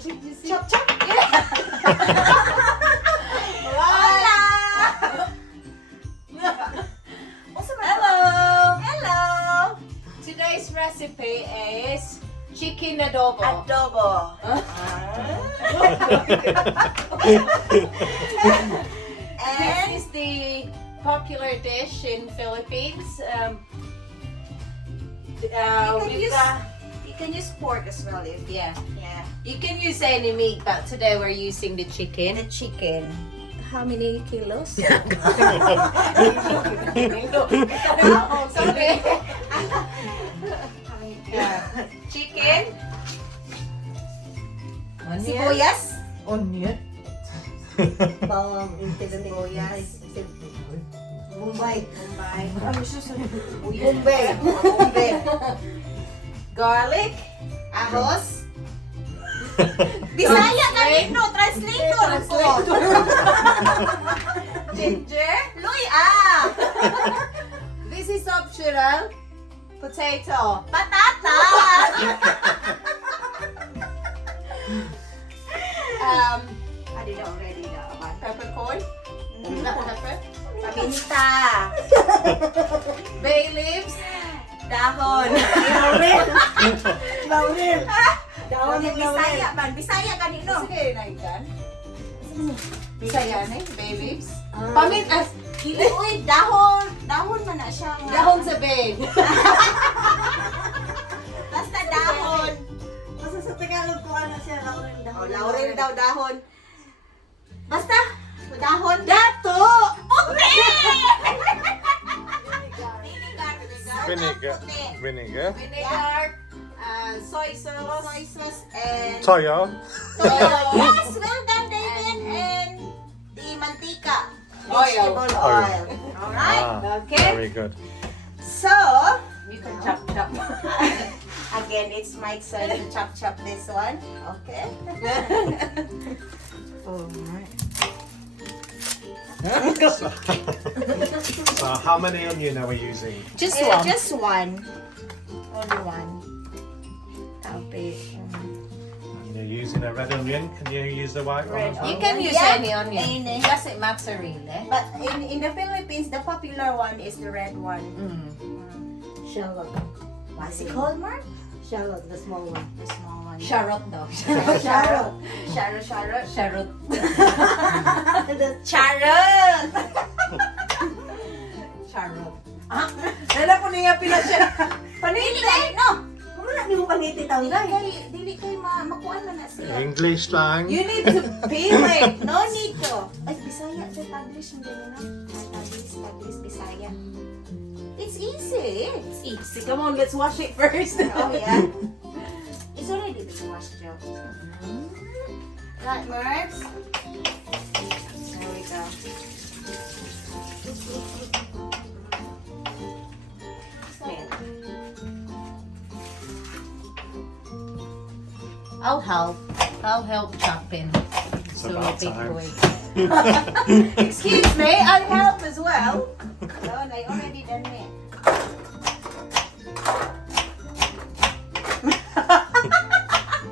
Chop chop. Yeah. Hola. Hello. Hello. Today's recipe is chicken adobo. Adobo. This is the popular dish in Philippines. You can use pork as well if Yeah, yeah. you can use any meat, but today we're using the chicken. The chicken. How many kilos? Oh, sorry. Chicken. Sibuyas. Onion. Bawang Sibuyas. Bombay. Bombay. Bombay. Garlic. Ahos. Bisaya ka nino, translator ko. Ginger. Luya. This is optional. Potato. Patata. I did already that one. Peppercorn. Black pepper. Paminta. Bay leaves. Dahon. Laurel. Dahon ng Bisaya man. Bisaya ka nino. Sige, naikan. Bisaya na bay leaves. Ah. Pamin as Dili, uy, dahon. Dahon man na siya. nga. dahon sa bay. Basta dahon. Basta sa Tagalog ko ano siya, laurel dahon. Oh, laurel daw, dahon. Basta, dahon. Dato. Puti! Vinegar. Puti. Vinegar. Vinegar. Soy sauce. Soy sauce and Toyo. toyo. Yes, well done, David. And the mantika. Oil. Vegetable oil. Alright. Okay. Very good. So, You can chop chop. again, it's my turn to chop this one. Okay. So how many onion are we using? Just one. Just one. Only one. Okay. You're using a red onion. Can you use the white one as You well? can use Yeah. any onion. Any. It doesn't matter really. But in the Philippines, the popular one is the red one. Shallot. What's it called, Mark? Shallot, the small one. The small one. Charot daw. Charot. Charot. Charot. Charot. Charot. Charot. Dala ko niya pila siya. Dili kay no. Wala niyo pangiti tao Dili kay makuan man na siya. English lang. You need to peel it. No need to. Ay, Bisaya. Sa Taglish, hindi na. Taglish, Bisaya. It's easy. It's easy. Come on, let's wash it first. Oh, yeah. It's already been washed, Joe. Right, Merks? There we go. I'll help. I'll help chopping. It's So about big time. boy. Excuse me, I help as well. No, I already done it.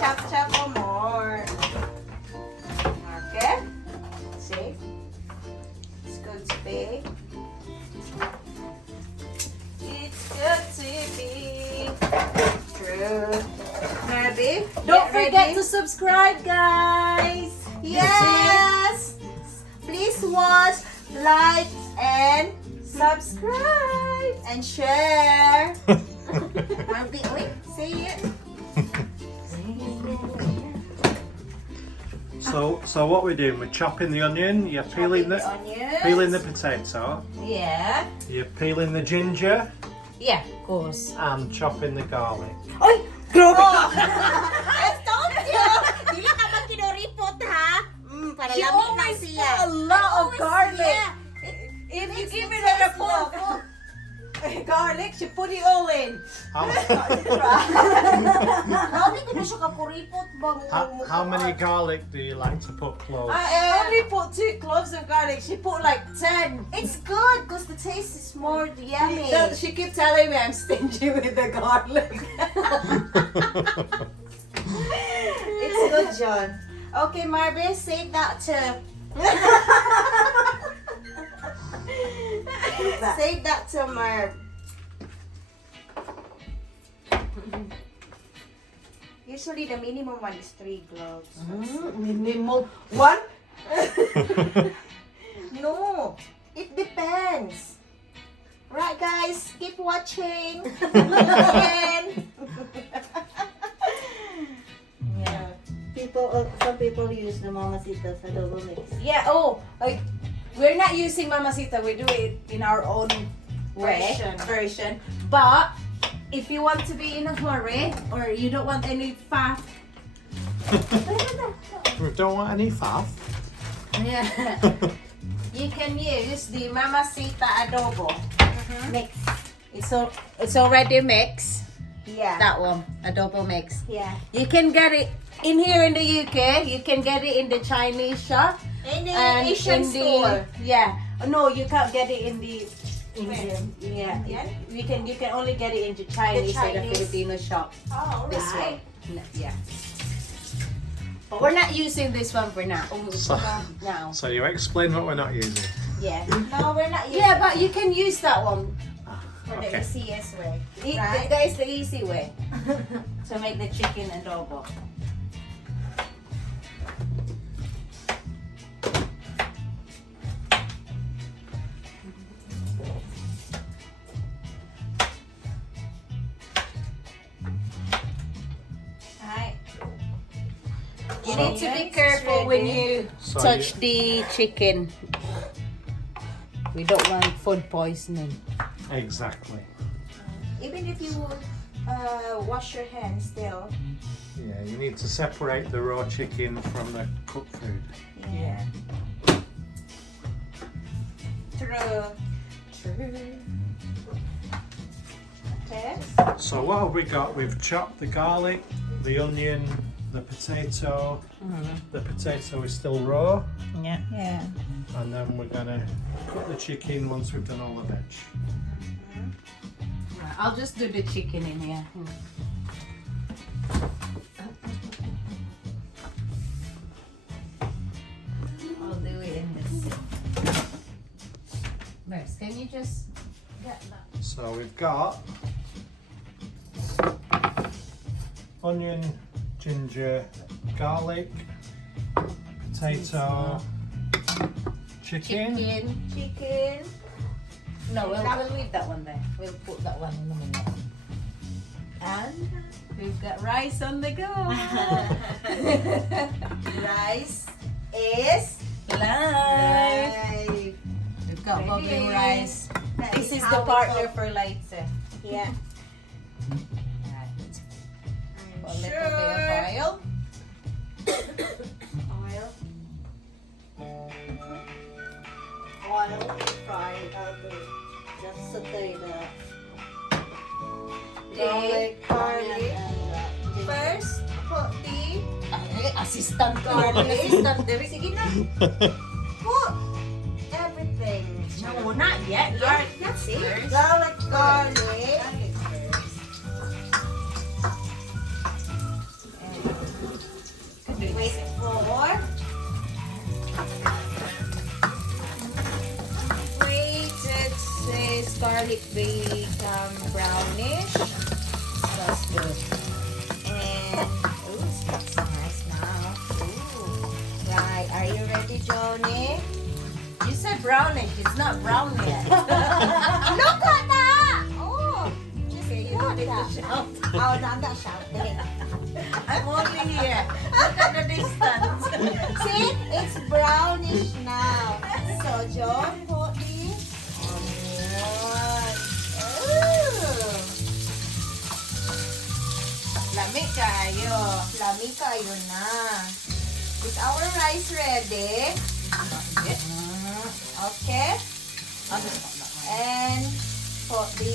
Chop for more. Okay. See? It's good to be. It's good to be True. Ready? Don't Get forget ready? to subscribe, guys. Yes! Please watch, like, and subscribe and share. Wait, say it. So what we're doing? We're chopping the onion. You're peeling the onions. potato. Yeah. You're peeling the ginger Yeah, of course. and chopping the garlic. Oy! Grabe ka! I told you! Dili ka ba kinuripot, ha? Para She lami na always siya. put a lot of Always, garlic. yeah. If you Makes give it it a taste fork, good. garlic, she put it all in. Grabe ko na siya kakuripot bang. How many garlic do you like to put cloves? I only put 2 cloves of garlic. She put like 10. It's good because the taste is more yummy. No, she keeps telling me I'm stingy with the garlic. It's Good, John. Okay, Marvin, say that to. Say that to Marv. Usually the minimum one is 3 gloves. Minimum one? No, it depends. Right, guys, keep watching. Again. Yeah. Some people use the Mamacita's adobo mix. Yeah. Oh, we're not using Mamacita. We do it in our own version. But if you want to be in a hurry or you don't want any fat, We don't want any faff. yeah, you can use the Mamacita adobo mix. It's already mixed. Yeah. That one, adobo mix. Yeah. You can get it in here in the UK. You can get it in the Chinese shop. In the And Asian in store. Yeah. No, you can't get it in the Indian. Yeah. Indian? You can only get it in the Chinese, or the Chinese. Filipino shop. Oh, This alright. way. Yeah. But we're not using this one for now. So, Now. so you explain what we're not using. Yeah. No, we're not using Yeah, but you can use that one. for the Okay. easiest way. Right? That is the easy way to make the chicken adobo. Alright. You So- need to be careful when you So touch the chicken. We don't want food poisoning. Exactly. Even if you wash your hands still. Yeah, you need to separate the raw chicken from the cooked food. Yeah. True. Okay. So what have we got? We've chopped the garlic, the onion, the potato. The potato is still raw, Yeah. Yeah. and then we're gonna cook the chicken once we've done all the veg. I'll just do the chicken in here. I'll do it in this. First, can you just get that? So we've got onion, ginger, garlic, potato, chicken. Chicken. No, we'll leave that one there. We'll put that one in a minute. And we've got rice on the go. Rice is Live. live. We've got bubbling Ready. rice. That This is how the we partner cook. for later. Yeah. A little bit of oil. Oil. Oil, fry, just saute the garlic, Garlic. onion, and ginger. First, put the Ay, assistant ko. Garlic. Assistant. There sige na. Put everything. No, not yet. Yeah, that's it. First. Garlic, garlic. Wait for. Wait it says garlic become brownish. That's good. And ooh, it smells so nice now. Ooh. Right, are you ready, Johnny? You said brownish. It's not brown yet. Look at that! Oh, Okay, you What don't need the? to shout. oh, no, I'm not shouting. I'm only here. Look at the distance. See, it's brownish now. So, John, put the onion. Ooh. Lamig kayo. Lami kayo na. Is our rice ready? Okay. And put the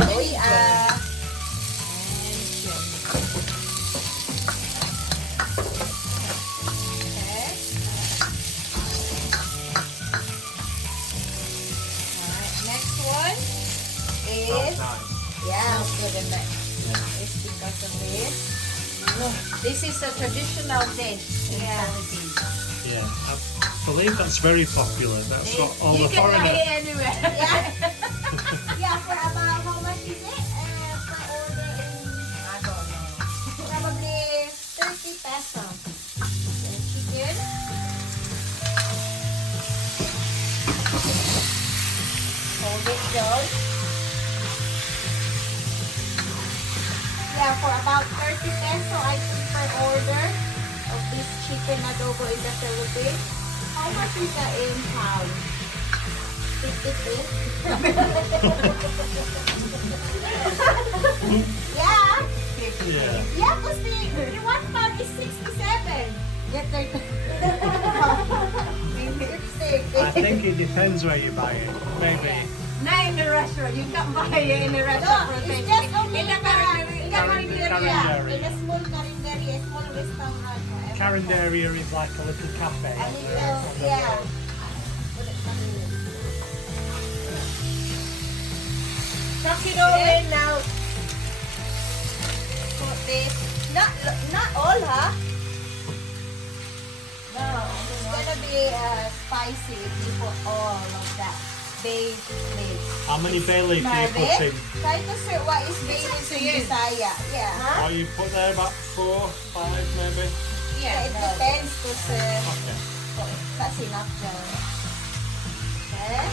and okay. Alright, next one is Nice. yeah, Sounds good in there. it's because of this. This is a traditional dish in Yeah. Philippines. Yeah, I believe that's very popular. That's what all You the can buy foreigners. it anywhere. Yeah, for about how much is it? Per order I don't know. probably 30 pesos. The chicken. Hold it down. Yeah, for about 30 peso I think per order of this chicken adobo in the Philippines. How much is that in pounds? 50. Yeah. Yeah. Yeah, because the one pound is 67. Yeah, 30. I think it depends where you buy it. Maybe. Not in the restaurant. You can't buy it in the No, restaurant. it's just only in the in the carinderia. Carinderia. in a small carinderia, small restaurant. Carinderia is like a little cafe. A little, yeah. Chuck it all in now. Put this. Not all, huh? No. It's gonna be spicy if you put all of that. Bay leaves. How many bay leaf do you put in? Try to search what is bay leaves to in you. Bisaya. Yeah. Oh, you put there about 4, 5 maybe? Yeah, it depends because Okay. that's enough dyan. Okay.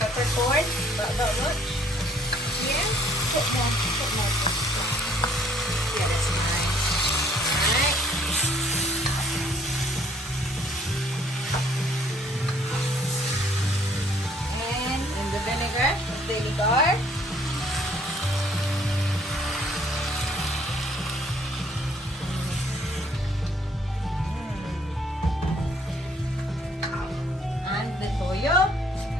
Peppercorn. But not much. Yeah. Put more. Yeah, that's nice. Alright. And And the vinegar. vinegar. And the toyo.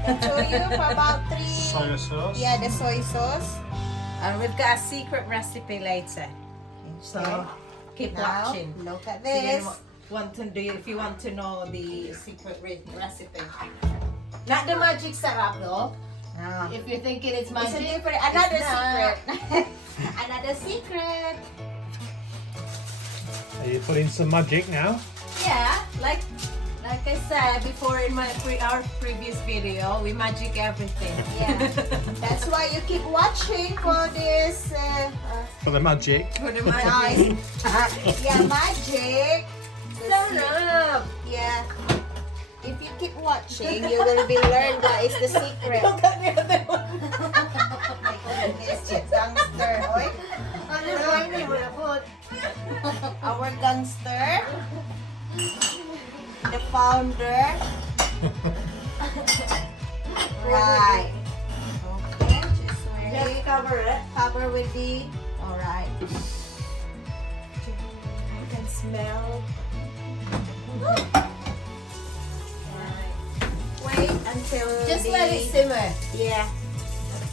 The toyo for about 3. Soy sauce? Yeah, the soy sauce. And we've got a secret recipe later. So Okay. keep Now, watching. look at So you this. want to do if you want to know the secret recipe. Not the magic syrup though. No. If you're thinking it's It's a magic, different, another it's not. secret. Another secret. Are you putting some magic now? Yeah, like I said before in our previous video, we magic everything. Yeah. That's why you keep watching for this. For the magic. For the Nice. magic. Yeah, magic. Turn up. Yeah. If you keep watching, you will be learn what is the secret. Look at the other one. This gangster, oy. Our gangster, the founder. Right. Okay, just ready. Just cover it. Cover with the. All right. I can smell. Wait until Just let it simmer. Yeah.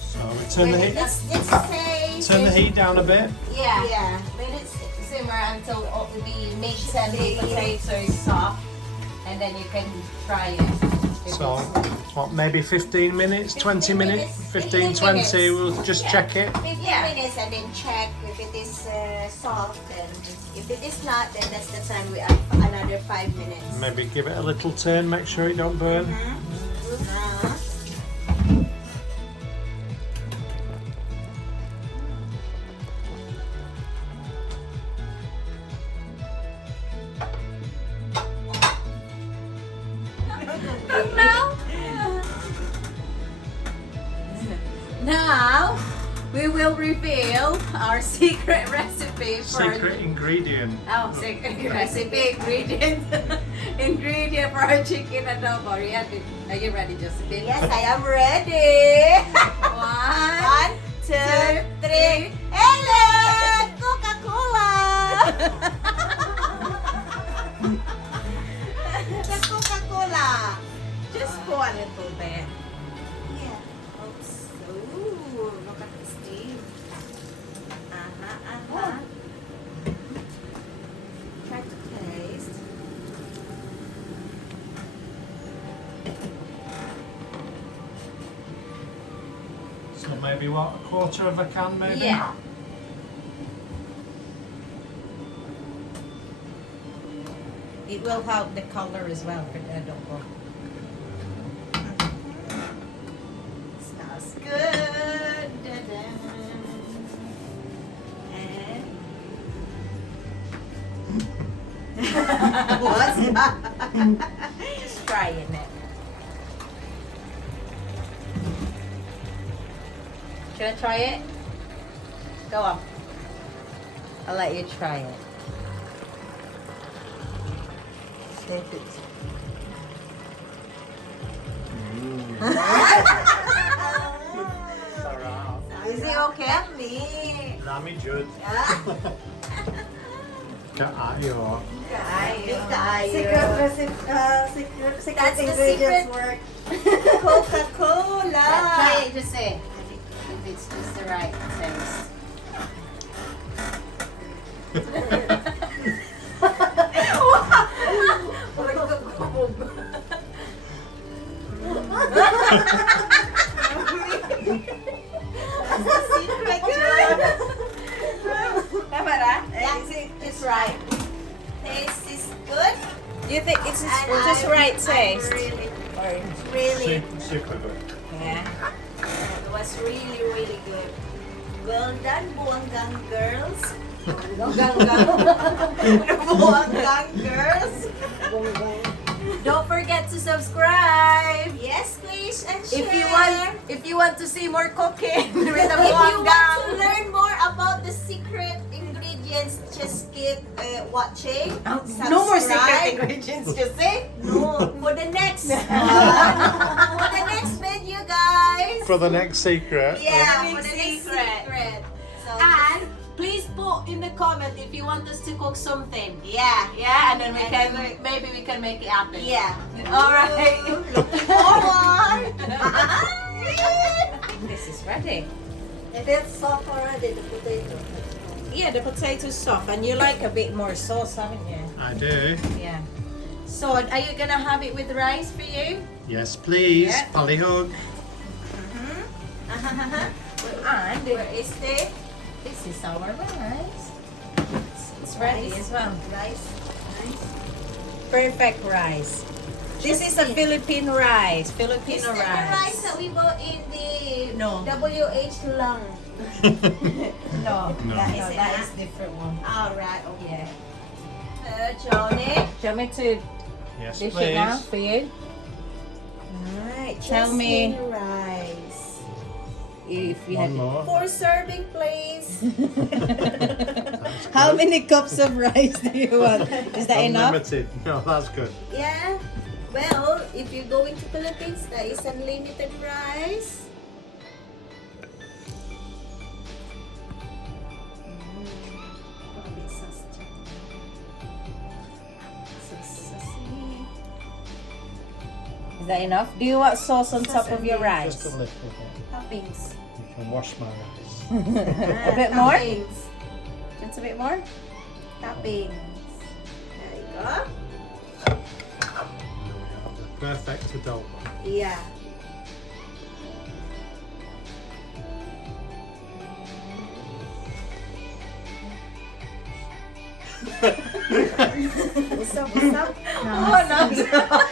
So we turn the heat, Let's say. turn the heat down a bit. Yeah. Yeah. Let it simmer until all the meat and the potato is soft, and then you can try it. So, what, maybe 15 minutes, 20 minutes? 15, 20, we'll just check it. 15 Yeah. minutes and then check if it is soft, and if it is not, then that's the time we add another 5 minutes. Maybe give it a little turn, make sure it don't burn. Now we will reveal our secret recipe for Secret ingredient. secret recipe ingredient ingredient for our chicken adobo. Are you ready, Josephine? Yes, I am ready. 1, 1, 2, 3. Hello, Coca-Cola. The Coca-Cola. Just pour a little bit. Yeah. Oops. Ooh, look at the steam. Try to taste. So maybe maybe what, a quarter of a can maybe? Yeah. It will help the color as well for the adobo. Smells good. And what's that? Just trying it. Should I try it? Go on. I'll let you try it. Is it okay? Nami Jud. Kaayo. Secret recipe, secret That's the ingredients secret. work. Coca-Cola. Try it, just say if it's just the right taste. Secret. Tama na? It's right. Taste is good. Do you think it's just right taste? Really? Super good. Yeah. It was really, really good. Well done, Buanggang girls. Buanggang girls. Don't forget to subscribe. Yes, please, and share. If you want to see more cooking with the If you want to Buanggang. learn more about the secret ingredients, just keep watching. No more secret Subscribe. ingredients, just say. No, for the next for the next video, guys. For the next secret. Yeah, Big for the next secret. secret. So And please put in the comment if you want us to cook something. yeah, Yeah, and then we And can we- maybe we can make it happen. yeah. All right. Looking forward. This is ready. And it's soft already, the potato. Yeah, the potato's soft, and you like a bit more sauce, haven't you? I do. Yeah. So, are you gonna have it with rice for you? Yes, please. Yeah. Palihog. And where is the? This is our rice. It's ready as well. Rice. Perfect rice. This is a Philippine rice. Filipino Is that the rice that we bought in the No. WH lung? No, No. that Is is, it that not? is different one. Alright, okay. Yeah. Johnny, do you want me to Yes, dish it now please. for you? Alright, tell me Jasmine rice. if you One have. more. 4 serving, please. That's How good. many cups of rice do you want? Is that enough? Unlimited. No, that's good. Yeah. Well, if you go into Philippines, there is unlimited rice. Is that enough? Do you want sauce on top of your rice? Just a little bit. Toppings. You can wash my rice. A bit more? Toppings. Just a bit more? Toppings. There you go. And then we have the perfect adobo. Yeah. What's up? Oh, no.